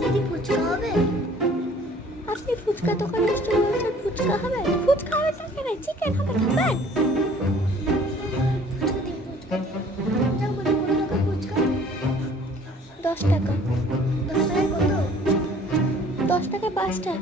দিদি ফুচকা হবে? আপনি ফুচকা দোকানে এসে বলছেন ফুচকা হবে? ফুচকা হবে না কেন, চিকেন হবে, খাবেন? ফুচকা দিন, ফুচকা দিন। যাও বলি কত টাকা ফুচকা? 10 টাকা। 10 টাকায় কত? 10 টাকায় 5টা।